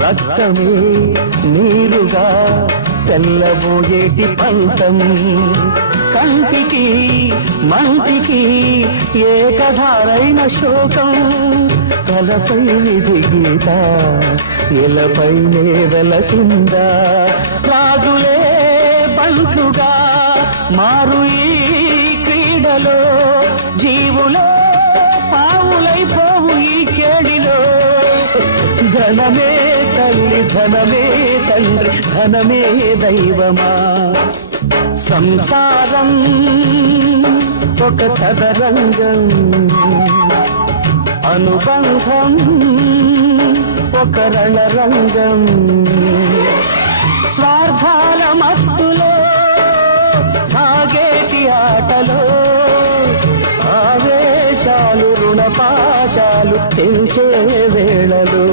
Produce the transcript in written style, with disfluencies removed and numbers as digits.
రక్తమే నీరుగా తెల్లబోయేటి పంతం కంటికి మంటికి ఏకధారైన శోకం తలపై విధి గీత ఇలపైనే వెలసిందా రాజులే బంటుగా మారు ఈ క్రీడలో జీవులే పావులైపోవు ఈ కేడిలో ధనమే తల్లి ధనమే తండ్రి ధనమే దైవమా సంసారం ఒక చదరంగం అనుబంధం ఒక రణరంగం స్వార్థాల మత్తులో సాగేటి ఆటలో ఆవేశాలు రుణపాశాలు తెంచే వేళలో